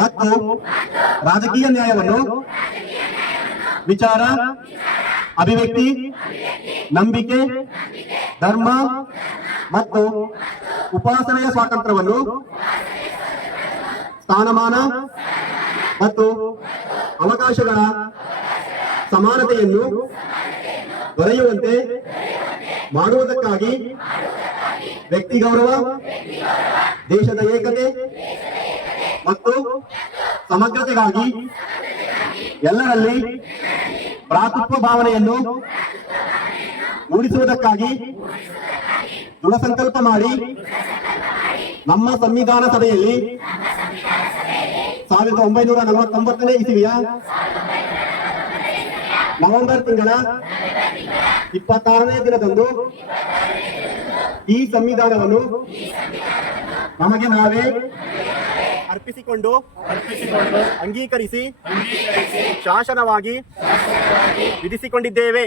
ಮತ್ತು ರಾಜಕೀಯ ನ್ಯಾಯವನ್ನು ವಿಚಾರ, ಅಭಿವ್ಯಕ್ತಿ, ನಂಬಿಕೆ, ಧರ್ಮ ಮತ್ತು ಉಪಾಸನೆಯ ಸ್ವಾತಂತ್ರ್ಯವನ್ನು ಸ್ಥಾನಮಾನ ಮತ್ತು ಅವಕಾಶಗಳ ಸಮಾನತೆಯನ್ನು ದೊರೆಯುವಂತೆ ಮಾಡುವುದಕ್ಕಾಗಿ ವ್ಯಕ್ತಿ ಗೌರವ, ದೇಶದ ಏಕತೆ ಮತ್ತು ಸಮಗ್ರತೆಗಾಗಿ ಎಲ್ಲರಲ್ಲಿ ಭ್ರಾತೃತ್ವ ಭಾವನೆಯನ್ನು ಮೂಡಿಸುವುದಕ್ಕಾಗಿ ದೃಢ ಸಂಕಲ್ಪ ಮಾಡಿ ನಮ್ಮ ಸಂವಿಧಾನ ಸಭೆಯಲ್ಲಿ ಸಾವಿರದ ಒಂಬೈನೂರ ನಲವತ್ತೊಂಬತ್ತನೇ ಇಸವಿಯ ನವೆಂಬರ್ ತಿಂಗಳ ಇಪ್ಪತ್ತಾರನೇ ದಿನದಂದು ಈ ಸಂವಿಧಾನವನ್ನು ನಮಗೆ ನಾವೇ ಅರ್ಪಿಸಿಕೊಂಡು ಅಂಗೀಕರಿಸಿ ಶಾಸನವಾಗಿ ವಿಧಿಸಿಕೊಂಡಿದ್ದೇವೆ.